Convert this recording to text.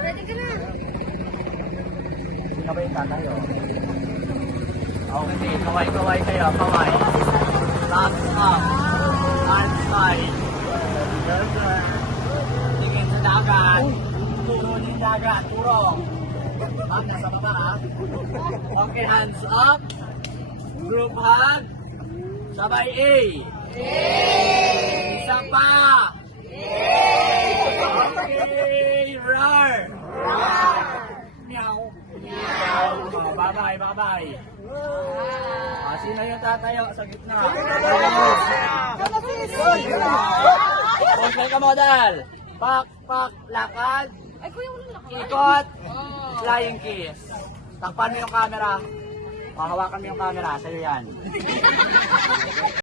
Ready ka na. Sino ba yung tatayo? Okay, kaway-kaway kayo, kaway. Thumbs up. Hand side. Tingin sa dagat. Turo din dagat. Turo. Ma'am, nasa baba ha? Okay, hands up. Group hug. Sabay A. Isa pa. Okay, roar. Meow. Meow. Bye-bye, bye-bye. Sino yung tatayo sa gitna? Ponsel ka model. Pak, pak, lakad. Ay, kuya, wala na. Ikot. Flying kiss. Takpan mo yung camera. Hawakan mo yung camera. Sa'yo yan.